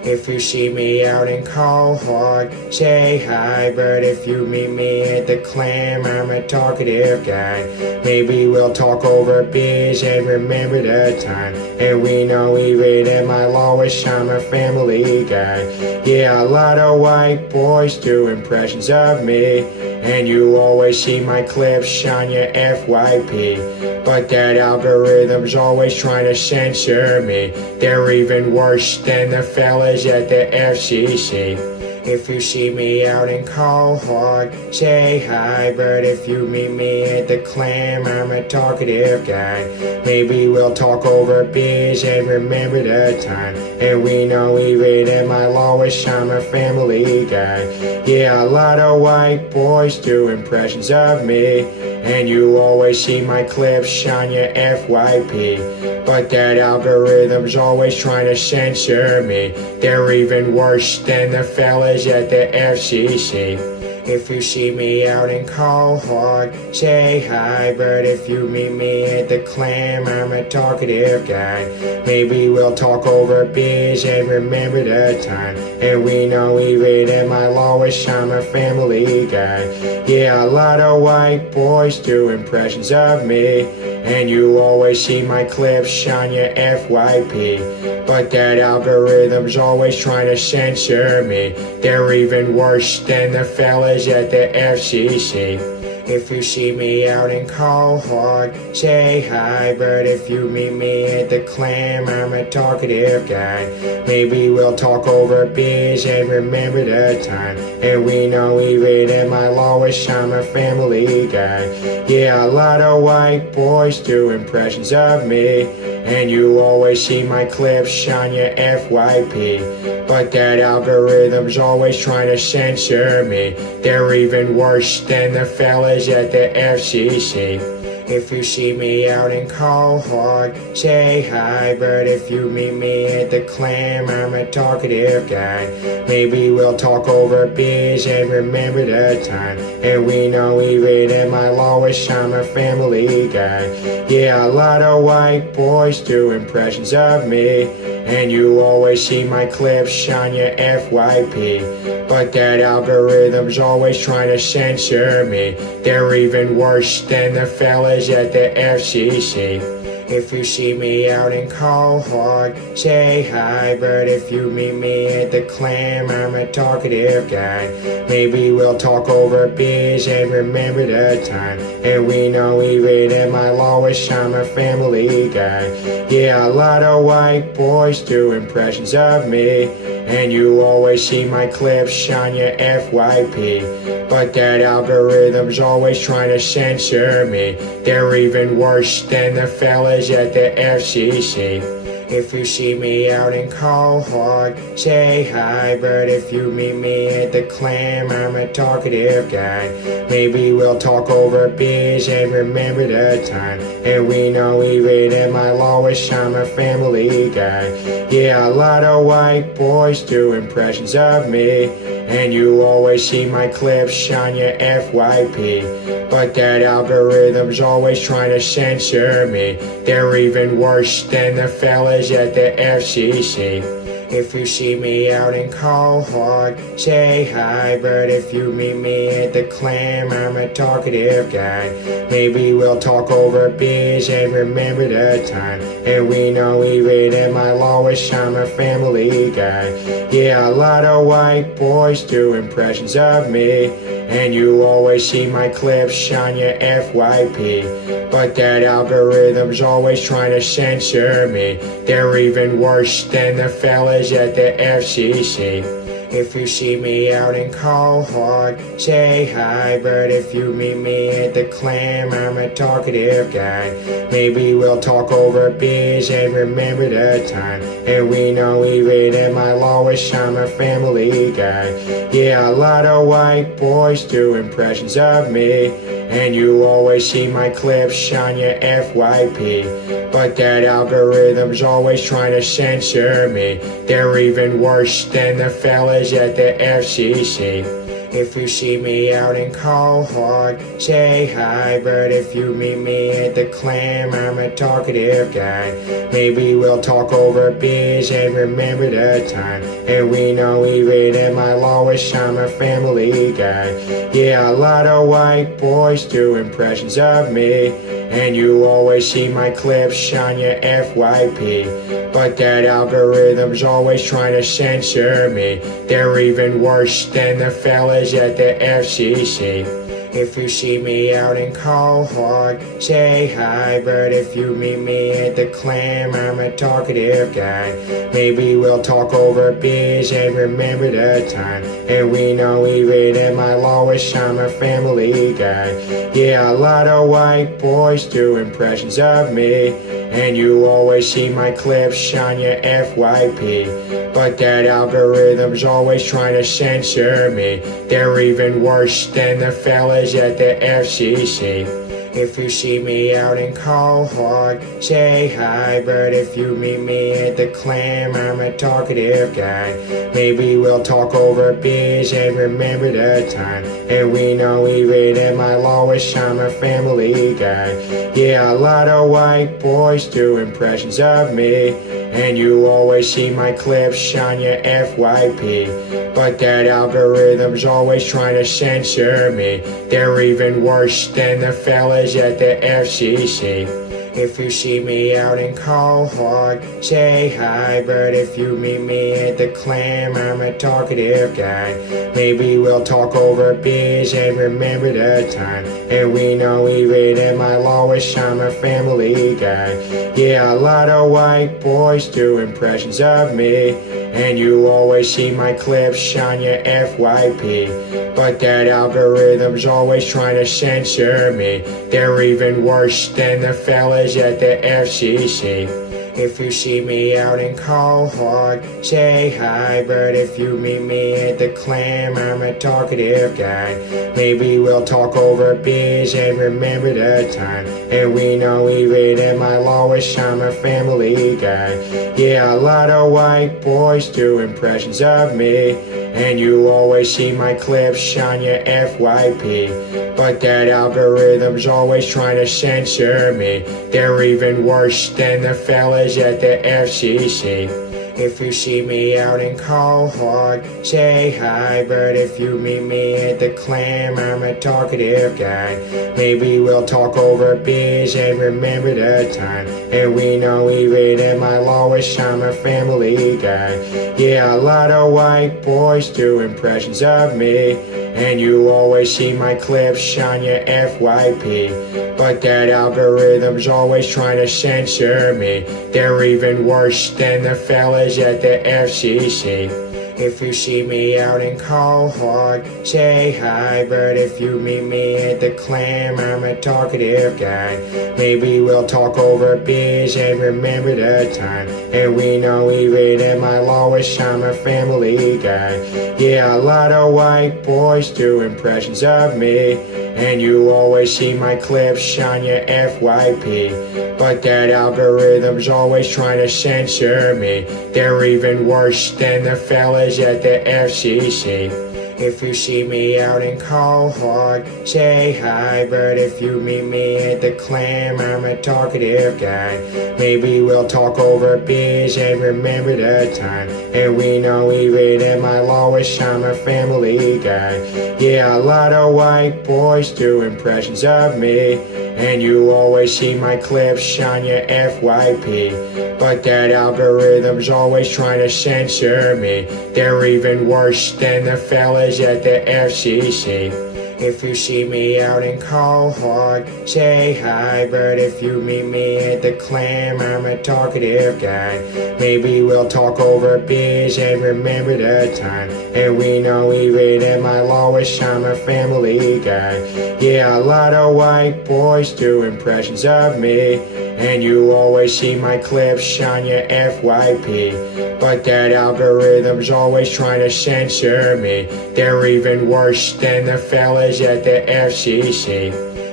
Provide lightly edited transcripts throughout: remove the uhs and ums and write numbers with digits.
If you see me out in Quahog, say hi. But if you meet me at the clam, I'm a talkative guy. Maybe we'll talk over beers and remember the time. And we know even at my lowest, I'm a family guy. Yeah, a lot of white boys do impressions of me. And you always see my clips on your FYP. But that algorithm's always trying to censor me. They're even worse than the fellas at the FCC. If you see me out in Quahog, say hi. But if you meet me at the clam, I'm a talkative guy. Maybe we'll talk over beers and remember the time. And we know even at my lowest, I'm a family guy. Yeah, a lot of white boys do impressions of me. And you always see my clips on your FYP. But that algorithm's always trying to censor me. They're even worse than the fellas at the FCC. If you see me out in Quahog, say hi. But if you meet me at the clam, I'm a talkative guy. Maybe we'll talk over beers and remember the time. And we know even at my lowest, I'm a family guy. Yeah, a lot of white boys do impressions of me. And you always see my clips on your FYP. But that algorithm's always trying to censor me. They're even worse than the fellas at the FCC. If you see me out in Quahog, say hi. But if you meet me at the clam, I'm a talkative guy. Maybe we'll talk over beers and remember the time. And we know even at my lowest, I'm a family guy. Yeah, a lot of white boys do impressions of me. And you always see my clips on your FYP. But that algorithm's always trying to censor me. They're even worse than the fellas at the FCC. If you see me out in Quahog, say hi. But if you meet me at the clam, I'm a talkative guy. Maybe we'll talk over beers and remember the time. And we know even at my lowest, I'm a family guy. Yeah, a lot of white boys do impressions of me. And you always see my clips on your FYP. But that algorithm's always trying to censor me. They're even worse than the fellas at the FCC. If you see me out in Quahog, say hi. But if you meet me at the clam, I'm a talkative guy. Maybe we'll talk over beers and remember the time. And we know even at my lowest, I'm a family guy. Yeah, a lot of white boys do impressions of me. And you always see my clips on your FYP. But that algorithm's always trying to censor me. They're even worse than the fellas at the FCC. If you see me out in Quahog, say hi. But if you meet me at the clam, I'm a talkative guy. Maybe we'll talk over beers and remember the time. And we know even at my lowest, I'm a family guy. Yeah, a lot of white boys do impressions of me. And you always see my clips on your FYP. But that algorithm's always trying to censor me. They're even worse than the fellas at the FCC. If you see me out in Quahog, say hi. But if you meet me at the clam, I'm a talkative guy. Maybe we'll talk over beers and remember the time. And we know even at my lowest, I'm a family guy. Yeah, a lot of white boys do impressions of me. And you always see my clips on your FYP. But that algorithm's always trying to censor me. They're even worse than the fellas at the FCC. If you see me out in Quahog, say hi. But if you meet me at the clam, I'm a talkative guy. Maybe we'll talk over beers and remember the time. And we know even at my lowest, I'm a family guy. Yeah, a lot of white boys do impressions of me. And you always see my clips on your FYP. But that algorithm's always trying to censor me. They're even worse than the fellas at the FCC. If you see me out in Quahog, say hi. But if you meet me at the clam, I'm a talkative guy. Maybe we'll talk over beers and remember the time. And we know even at my lowest, I'm a family guy. Yeah, a lot of white boys do impressions of me, and you always see my clips on your FYP. But that algorithm's always trying to censor me. They're even worse than the fellas at the FCC. If you see me out in Quahog, say hi. But if you meet me at the clam, I'm a talkative guy. Maybe we'll talk over beers and remember the time. And we know even at my lowest, I'm a family guy. Yeah, a lot of white boys do impressions of me, and you always see my clips on your FYP. But that algorithm's always trying to censor me. They're even worse than the fellas at the FCC. If you see me out in Quahog, say hi. But if you meet me at the clam, I'm a talkative guy. Maybe we'll talk over beers and remember the time. And we know even at my lowest, I'm a family guy. Yeah, a lot of white boys do impressions of me, and you always see my clips on your FYP. But that algorithm's always trying to censor me. They're even worse than the fellas at the FCC. If you see me out in Quahog, say hi. But if you meet me at the clam, I'm a talkative guy. Maybe we'll talk over beers and remember the time. And we know even at my lowest, I'm a family guy. Yeah, a lot of white boys do impressions of me, and you always see my clips on your FYP. But that algorithm's always trying to censor me. They're even worse than the fellas at the FCC. If you see me out in Quahog, say hi. But if you meet me at the clam, I'm a talkative guy. Maybe we'll talk over beers and remember the time. And we know even at my lowest, I'm a family guy. Yeah, a lot of white boys do impressions of me, and you always see my clips on your FYP. But that algorithm's always trying to censor me. They're even worse than the fellas at the FCC. If you see me out in Quahog, say hi. But if you meet me at the clam, I'm a talkative guy. Maybe we'll talk over beers and remember the time. And we know even at my lowest, I'm a family guy. Yeah, a lot of white boys do impressions of me, and you always see my clips on your FYP. But that algorithm's always trying to censor me. They're even worse than the fellas at the FCC. If you see me out in Quahog, say hi. But if you meet me at the clam, I'm a talkative guy. Maybe we'll talk over beers and remember the time. And we know even at my lowest, I'm a family guy. Yeah, a lot of white boys do impressions of me, and you always see my clips on your FYP. But that algorithm's always trying to censor me. They're even worse than the fellas at the FCC. If you see me out in Quahog, say hi. But if you meet me at the clam, I'm a talkative guy. Maybe we'll talk over beers and remember the time. And we know even at my lowest, I'm a family guy. Yeah, a lot of white boys do impressions of me, and you always see my clips on your FYP. But that algorithm's always trying to censor me. They're even worse than the fellas at the FCC. If you see me out in Quahog, say hi. But if you meet me at the clam, I'm a talkative guy. Maybe we'll talk over beers and remember the time. And we know even at my lowest, I'm a family guy. Yeah, a lot of white boys do impressions of me, and you always see my clips on your FYP. But that algorithm's always trying to censor me. They're even worse than the fellas at the FCC.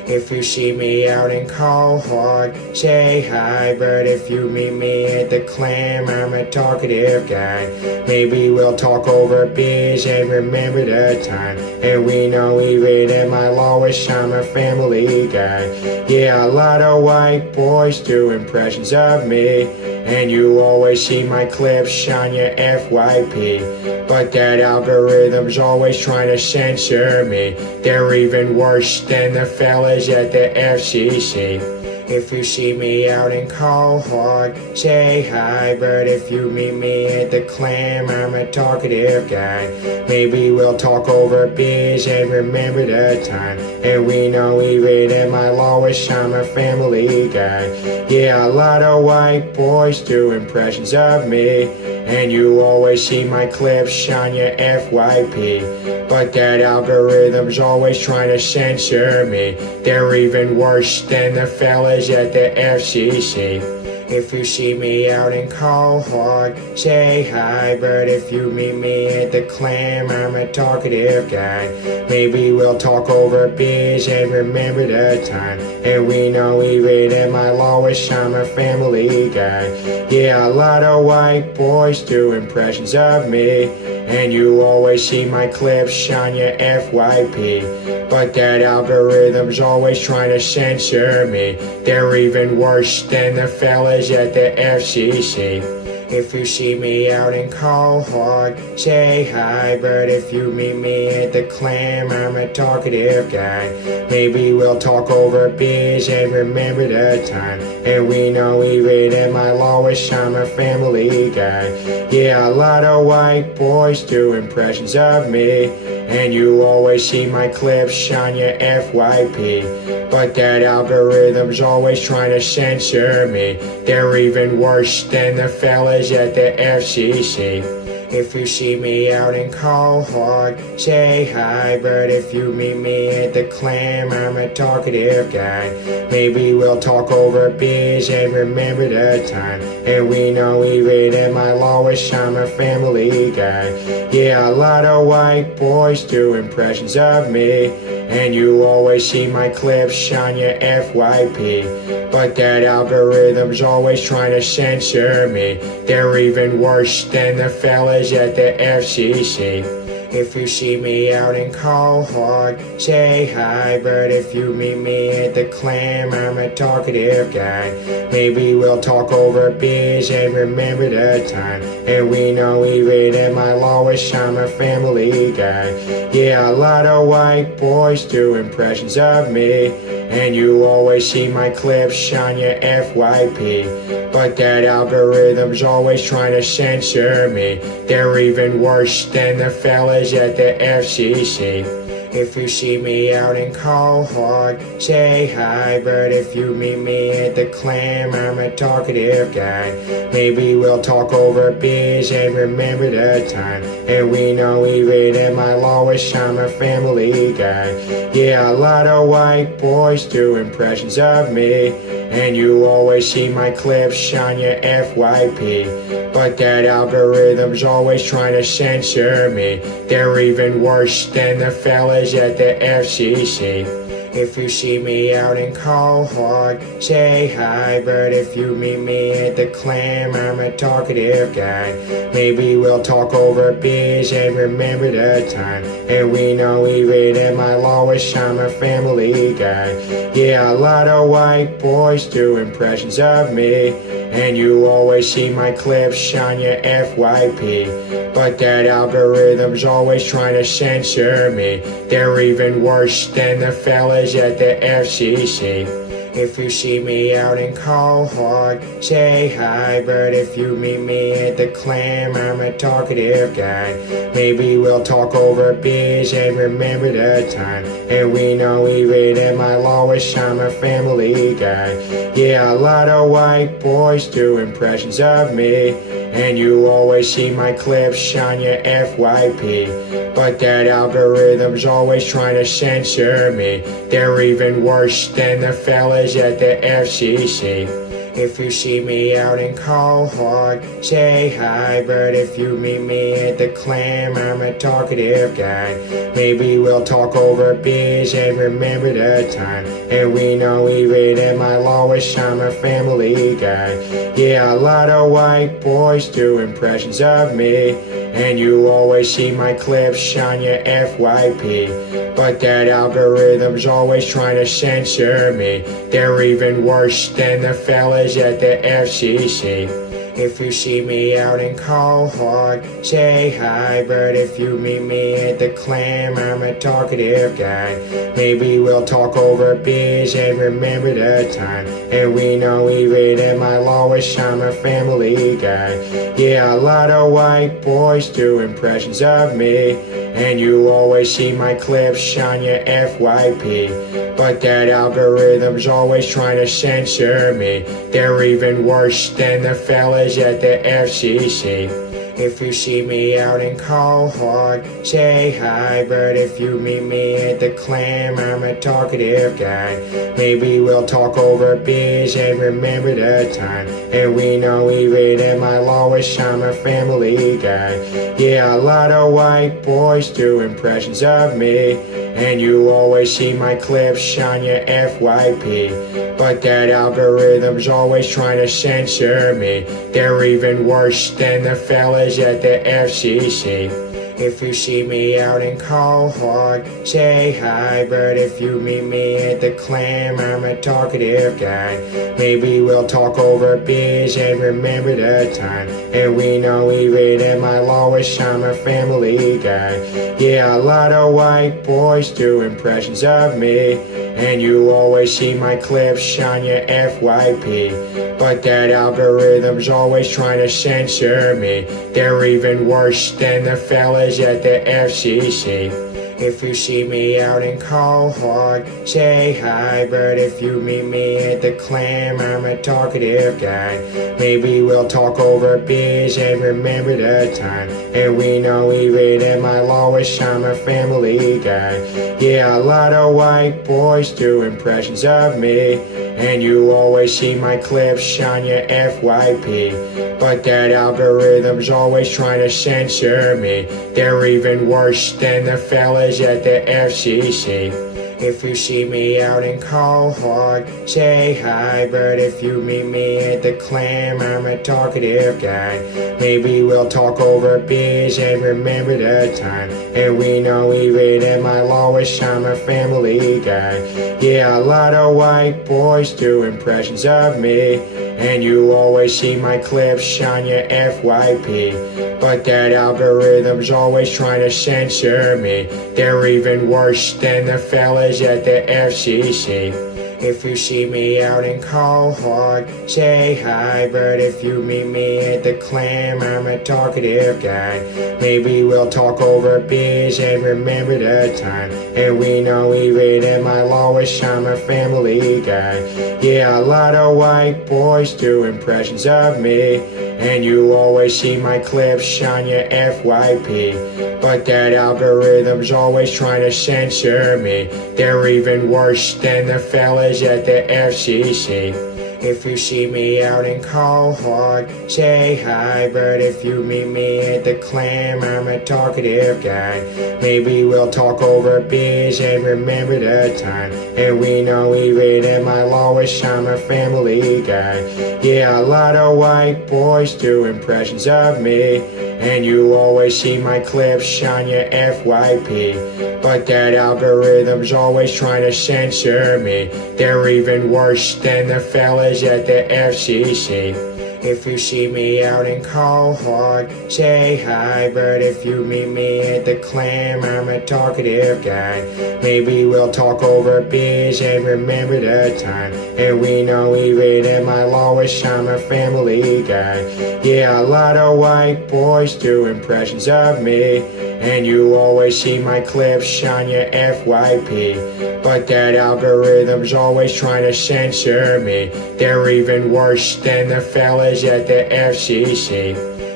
If you see me out in Quahog, say hi. But if you meet me at the clam, I'm a talkative guy. Maybe we'll talk over beers and remember the time. And we know even at my lowest, I'm a family guy. Yeah, a lot of white boys do impressions of me, and you always see my clips on your FYP. But that algorithm's always trying to censor me. They're even worse than the fellas at the FCC. If you see me out in Quahog, say hi. But if you meet me at the clam, I'm a talkative guy. Maybe we'll talk over beers and remember the time. And we know even at my lowest, I'm a family guy. Yeah, a lot of white boys do impressions of me, and you always see my clips on your FYP. But that algorithm's always trying to censor me. They're even worse than the fellas at the FCC. If you see me out in Quahog, say hi. But if you meet me at the clam, I'm a talkative guy. Maybe we'll talk over beers and remember the time. And we know even at my lowest, I'm a family guy. Yeah, a lot of white boys do impressions of me, and you always see my clips on your FYP. But that algorithm's always trying to censor me. They're even worse than the fellas at the FCC. If you see me out in Quahog, say hi. But if you meet me at the clam, I'm a talkative guy. Maybe we'll talk over beers and remember the time. And we know even at my lowest, I'm a family guy. Yeah, a lot of white boys do impressions of me, and you always see my clips on your FYP. But that algorithm's always trying to censor me. They're even worse than the fellas at the FCC. If you see me out in Quahog, say hi. But if you meet me at the clam, I'm a talkative guy. Maybe we'll talk over beers and remember the time. And we know even at my lowest, I'm a family guy. Yeah, a lot of white boys do impressions of me, and you always see my clips on your FYP. But that algorithm's always trying to censor me. They're even worse than the fellas at the FCC. If you see me out in Quahog, say hi. But if you meet me at the clam, I'm a talkative guy. Maybe we'll talk over beers and remember the time. And we know even at my lowest, I'm a family guy. Yeah, a lot of white boys do impressions of me, and you always see my clips on your FYP. But that algorithm's always trying to censor me. They're even worse than the fellas at the FCC. If you see me out in Quahog, say hi. But if you meet me at the clam, I'm a talkative guy. Maybe we'll talk over beers and remember the time. And we know even at my lowest, I'm a family guy. Yeah, a lot of white boys do impressions of me, and you always see my clips on your FYP. But that algorithm's always trying to censor me. They're even worse than the fellas at the FCC. If you see me out in Quahog, say hi. But if you meet me at the clam, I'm a talkative guy. Maybe we'll talk over beers and remember the time. And we know even at my lowest, I'm a family guy. Yeah, a lot of white boys do impressions of me, and you always see my clips on your FYP. But that algorithm's always trying to censor me. They're even worse than the fellas at the FCC. If you see me out in Quahog, say hi. But if you meet me at the clam, I'm a talkative guy. Maybe we'll talk over beers and remember the time. And we know even at my lowest, I'm a family guy. Yeah, a lot of white boys do impressions of me, and you always see my clips on your FYP. But that algorithm's always trying to censor me. They're even worse than the fellas at the FCC. If you see me out in Quahog, say hi. But if you meet me at the clam, I'm a talkative guy. Maybe we'll talk over beers and remember the time. And we know even at my lowest, I'm a family guy. Yeah, a lot of white boys do impressions of me. And you always see my clips on your FYP. But that algorithm's always trying to censor me. They're even worse than the fellas at the FCC. If you see me out in Quahog, say hi. But if you meet me at the clam, I'm a talkative guy. Maybe we'll talk over beers and remember the time. And we know even at my lowest, I'm a family guy. Yeah, a lot of white boys do impressions of me. And you always see my clips on your FYP. But that algorithm's always trying to censor me. They're even worse than the fellas at the FCC. If you see me out in Quahog, say hi. But if you meet me at the clam, I'm a talkative guy. Maybe we'll talk over beers and remember the time. And we know even at my lowest, I'm a family guy. Yeah, a lot of white boys do impressions of me. And you always see my clips on your FYP. But that algorithm's always trying to censor me. They're even worse than the fellas at the FCC. If you see me out in Quahog, say hi. But if you meet me at the clam, I'm a talkative guy. Maybe we'll talk over beers and remember the time. And we know even at my lowest, I'm a family guy. Yeah, a lot of white boys do impressions of me. And you always see my clips on your FYP. But that algorithm's always trying to censor me. They're even worse than the fellas at the FCC. If you see me out in Quahog, say hi. But if you meet me at the clam, I'm a talkative guy. Maybe we'll talk over beers and remember the time. And we know even at my lowest, I'm a family guy. Yeah, a lot of white boys do impressions of me. And you always see my clips on your FYP. But that algorithm's always trying to censor me. They're even worse than the fellas at the FCC. If you see me out in Quahog, say hi. But if you meet me at the clam, I'm a talkative guy. Maybe we'll talk over beers and remember the time. And we know even at my lowest, I'm a family guy. Yeah, a lot of white boys do impressions of me. And you always see my clips on your FYP. But that algorithm's always trying to censor me. They're even worse than the fellas at the FCC. If you see me out in Quahog, say hi. But if you meet me at the clam, I'm a talkative guy. Maybe we'll talk over beers and remember the time. And we know even at my lowest, I'm a family guy. Yeah, a lot of white boys do impressions of me. And you always see my clips on your FYP. But that algorithm's always trying to censor me. They're even worse than the fellas at the FCC. If you see me out in Quahog, say hi. But if you meet me at the clam, I'm a talkative guy. Maybe we'll talk over beers and remember the time. And we know even at my lowest, I'm a family guy. Yeah, a lot of white boys do impressions of me. And you always see my clips on your FYP. But that algorithm's always trying to censor me. They're even worse than the fellas at the FCC. If you see me out in Quahog, say hi. But if you meet me at the clam, I'm a talkative guy. Maybe we'll talk over beers and remember the time. And we know even at my lowest, I'm a family guy. Yeah, a lot of white boys do impressions of me. And you always see my clips on your FYP. But that algorithm's always trying to censor me. They're even worse than the fellas at the FCC.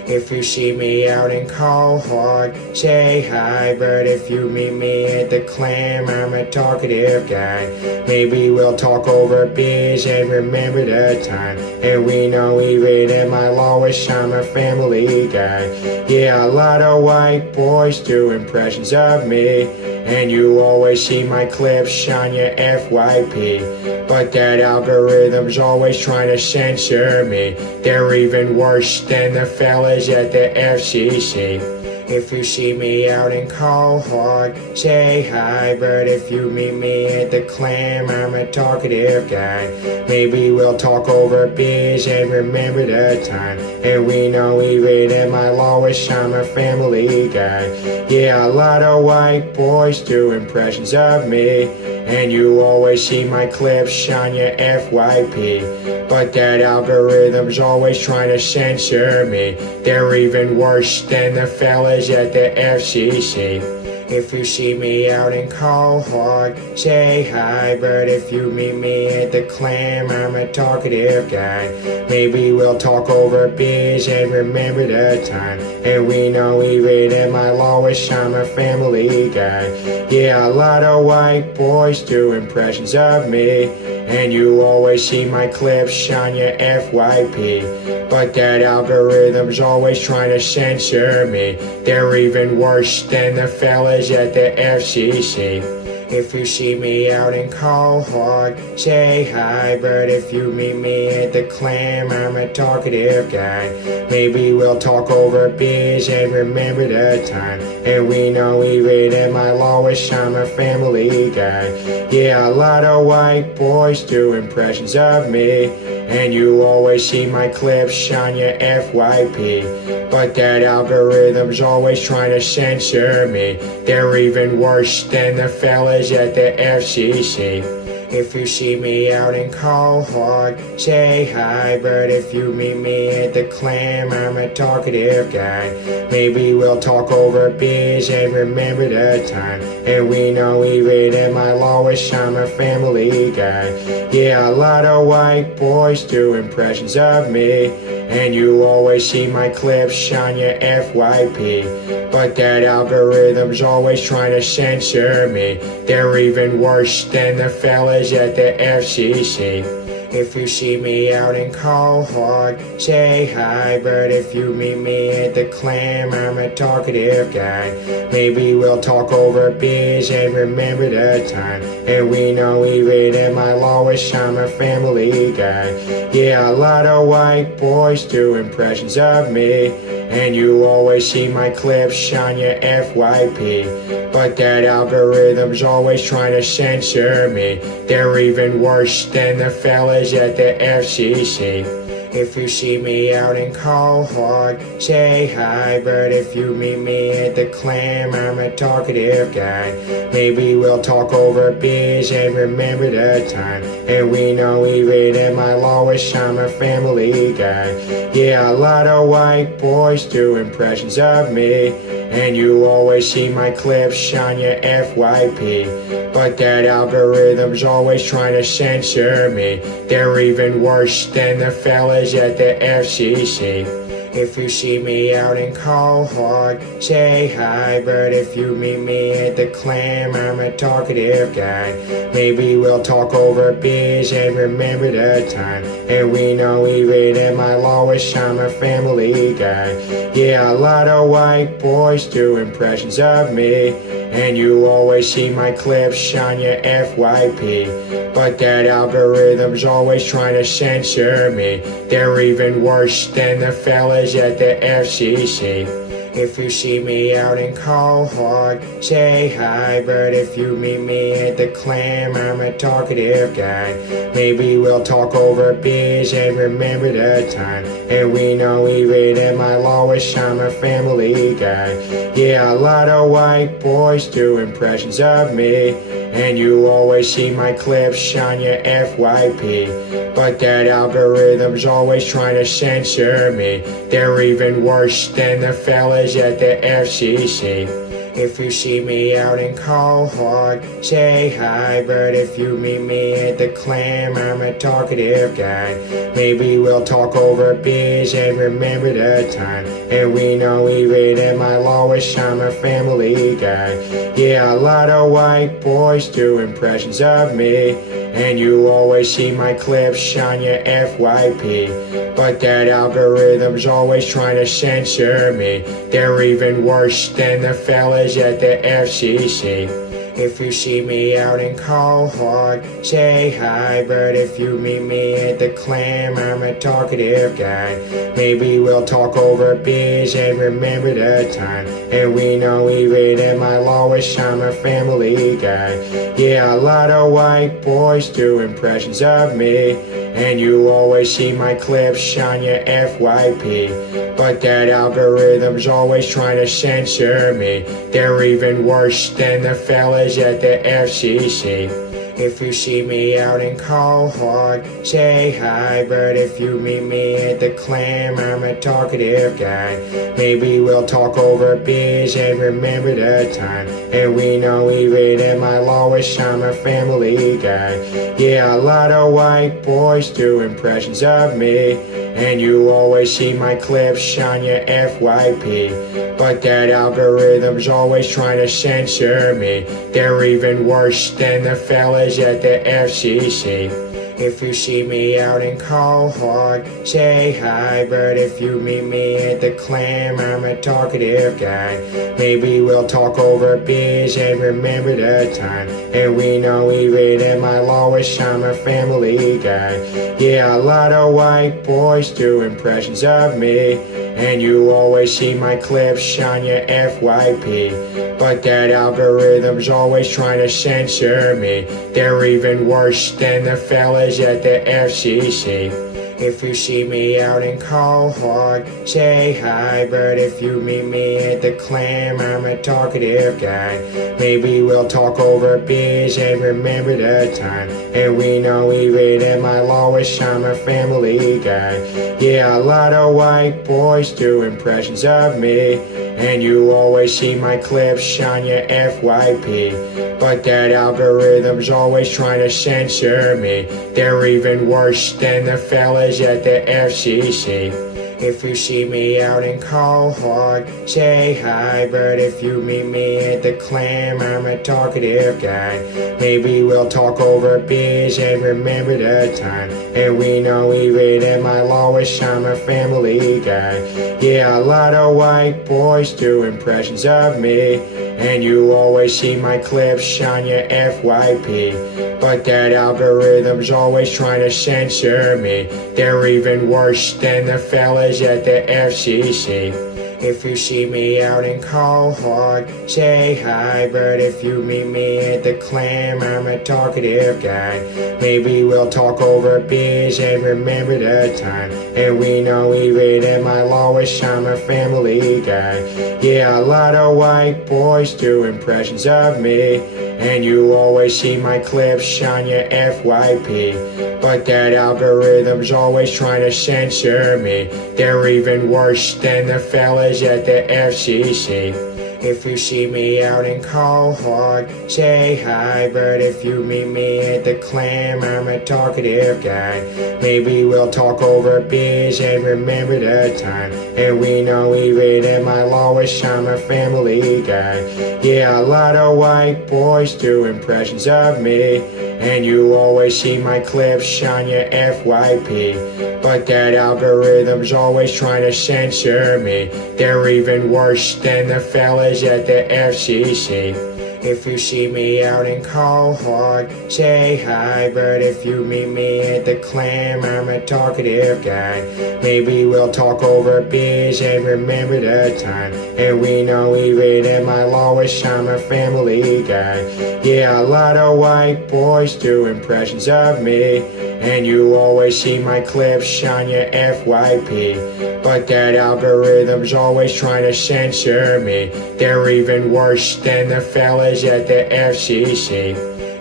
If you see me out in Quahog, say hi. But if you meet me at the clam, I'm a talkative guy. Maybe we'll talk over beers and remember the time. And we know even in my lowest, I'm a family guy. Yeah, a lot of white boys do impressions of me. And you always see my clips on your FYP. But that algorithm's always trying to censor me. They're even worse than the fellas at the FCC. If you see me out in Quahog, say hi. But if you meet me at the clam, I'm a talkative guy. Maybe we'll talk over beers and remember the time. And we know even in my lowest, I'm a family guy. Yeah, a lot of white boys do impressions of me. And you always see my clips on your FYP. But that algorithm's always trying to censor me. They're even worse than the fellas at the FCC. If you see me out in Quahog, say hi. But if you meet me at the clam, I'm a talkative guy. Maybe we'll talk over beers and remember the time. And we know even in my lowest, I'm a family guy. Yeah, a lot of white boys do impressions of me. And you always see my clips on your FYP. But that algorithm's always trying to censor me. They're even worse than the fellas at the FCC. If you see me out in Quahog, say hi. But if you meet me at the clam, I'm a talkative guy. Maybe we'll talk over beers and remember the time. And we know even in my lowest, I'm a family guy. Yeah, a lot of white boys do impressions of me. And you always see my clips on your FYP. But that algorithm's always trying to censor me. They're even worse than the fellas at the FCC. If you see me out in Quahog, say hi. But if you meet me at the clam, I'm a talkative guy. Maybe we'll talk over beers and remember the time. And we know even in my lowest, I'm a family guy. Yeah, a lot of white boys do impressions of me. And you always see my clips on your FYP. But that algorithm's always trying to censor me. They're even worse than the fellas at the FCC. If you see me out in Quahog, say hi. But if you meet me at the clam, I'm a talkative guy. Maybe we'll talk over beers and remember the time. And we know even in my lowest, I'm a family guy. Yeah, a lot of white boys do impressions of me. And you always see my clips on your FYP. But that algorithm's always trying to censor me. They're even worse than the fellas at the FCC. If you see me out in Quahog, say hi. But if you meet me at the clam, I'm a talkative guy. Maybe we'll talk over beers and remember the time. And we know even in my lowest, I'm a family guy. Yeah, a lot of white boys do impressions of me. And you always see my clips on your FYP. But that algorithm's always trying to censor me. They're even worse than the fellas at the FCC. If you see me out in Quahog, say hi. But if you meet me at the clam, I'm a talkative guy. Maybe we'll talk over beers and remember the time. And we know even in my lowest, I'm a family guy. Yeah, a lot of white boys do impressions of me. And you always see my clips on your FYP. But that algorithm's always trying to censor me. They're even worse than the fellas at the FCC. If you see me out in Quahog, say hi. But if you meet me at the clam, I'm a talkative guy. Maybe we'll talk over beers and remember the time. And we know even in my lowest, I'm a family guy. Yeah, a lot of white boys do impressions of me. and you always see my clips on your FYP. But that algorithm's always trying to censor me. They're even worse than the fellas at the FCC. If you see me out in Quahog, say hi. But if you meet me at the clam, I'm a talkative guy. Maybe we'll talk over beers and remember the time. And we know even in my lowest, I'm a family guy. Yeah, a lot of white boys do impressions of me, and you always see my clips on your FYP. But that algorithm's always trying to censor me. They're even worse than the fellas at the FCC. If you see me out in Quahog, say hi. But if you meet me at the clam, I'm a talkative guy. Maybe we'll talk over beers and remember the time. And we know even in my lowest, I'm a family guy. Yeah, a lot of white boys do impressions of me, and you always see my clips on your FYP. But that algorithm's always trying to censor me. They're even worse than the fellas at the FCC. If you see me out in Quahog, say hi. But if you meet me at the clam, I'm a talkative guy. Maybe we'll talk over beers and remember the time. And we know even in my lowest, I'm a family guy. Yeah, a lot of white boys do impressions of me, and you always see my clips on your FYP. But that algorithm's always trying to censor me. They're even worse than the fellas at the FCC. If you see me out in Quahog, say hi. But if you meet me at the clam, I'm a talkative guy. Maybe we'll talk over beers and remember the time. And we know even in my lowest, I'm a family guy. Yeah, a lot of white boys do impressions of me, and you always see my clips on your FYP. But that algorithm's always trying to censor me. They're even worse than the fellas at the FCC. If you see me out in Quahog, say hi. But if you meet me at the clam, I'm a talkative guy. Maybe we'll talk over beers and remember the time. And we know even in my lowest, I'm a family guy. Yeah, a lot of white boys do impressions of me, and you always see my clips on your FYP. But that algorithm's always trying to censor me. They're even worse than the fellas at the FCC. If you see me out in Quahog, say hi. But if you meet me at the clam, I'm a talkative guy. Maybe we'll talk over beers and remember the time. And we know even in my lowest, I'm a family guy. Yeah, a lot of white boys do impressions of me, and you always see my clips on your FYP. But that algorithm's always trying to censor me. They're even worse than the fellas at the FCC. If you see me out in Quahog, say hi. But if you meet me at the clam, I'm a talkative guy. Maybe we'll talk over beers and remember the time. And we know even in my lowest, I'm a family guy. Yeah, a lot of white boys do impressions of me, and you always see my clips on your FYP. But that algorithm's always trying to censor me. They're even worse than the fellas at the FCC. If you see me out in Quahog, say hi. But if you meet me at the clam, I'm a talkative guy. Maybe we'll talk over beers and remember the time. And we know even in my lowest, I'm a family guy. Yeah, a lot of white boys do impressions of me, and you always see my clips on your FYP. But that algorithm's always trying to censor me. They're even worse than the fellas at the FCC. If you see me out in Quahog, say hi. But if you meet me at the clam, I'm a talkative guy. Maybe we'll talk over beers and remember the time. And we know even in my lowest, I'm a family guy. Yeah, a lot of white boys do impressions of me, and you always see my clips on your FYP. But that algorithm's always trying to censor me. They're even worse than the fellas at the FCC.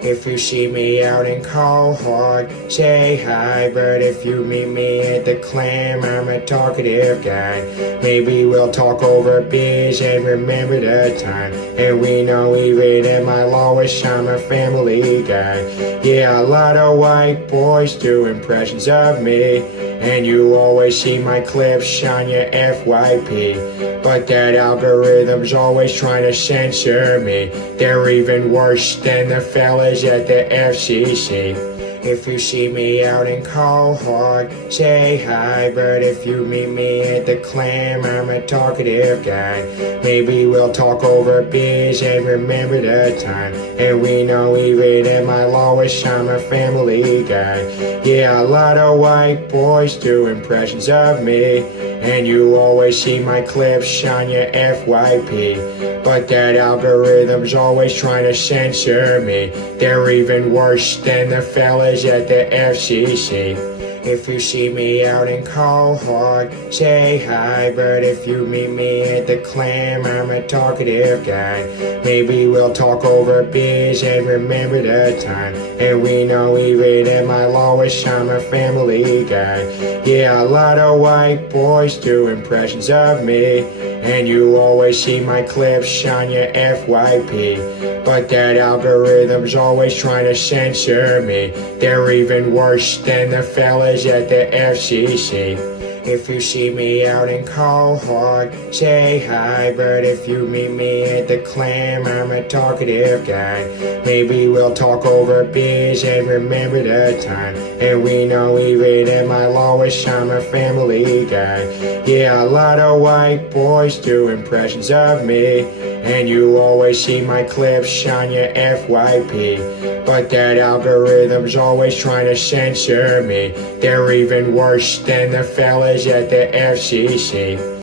If you see me out in Quahog, say hi. But if you meet me at the clam, I'm a talkative guy. Maybe we'll talk over beers and remember the time. And we know even at my lowest, I'm a family guy. Yeah, a lot of white boys do impressions of me, and you always see my clips on your FYP. But that algorithm's always trying to censor me. They're even worse than the fellas at the FCC. If you see me out in Quahog, say hi. But if you meet me at the clam, I'm a talkative guy. Maybe we'll talk over beers and remember the time. And we know even at my lowest, I'm a family guy. Yeah, a lot of white boys do impressions of me, and you always see my clips on your FYP. But that algorithm's always trying to censor me. They're even worse than the fellas at the FCC. If you see me out in Quahog, say hi. But if you meet me at the clam, I'm a talkative guy. Maybe we'll talk over beers and remember the time. And we know even at my lowest, I'm a family guy. Yeah, a lot of white boys do impressions of me, and you always see my clips on your FYP. But that algorithm's always trying to censor me. They're even worse than the fellas at the FCC. If you see me out in Quahog, say hi. But if you meet me at the clam, I'm a talkative guy. Maybe we'll talk over beers and remember the time. And we know even at my lowest, I'm a family guy. Yeah, a lot of white boys do impressions of me, and you always see my clips on your FYP. But that algorithm's always trying to censor me. They're even worse than the fellas at the FCC.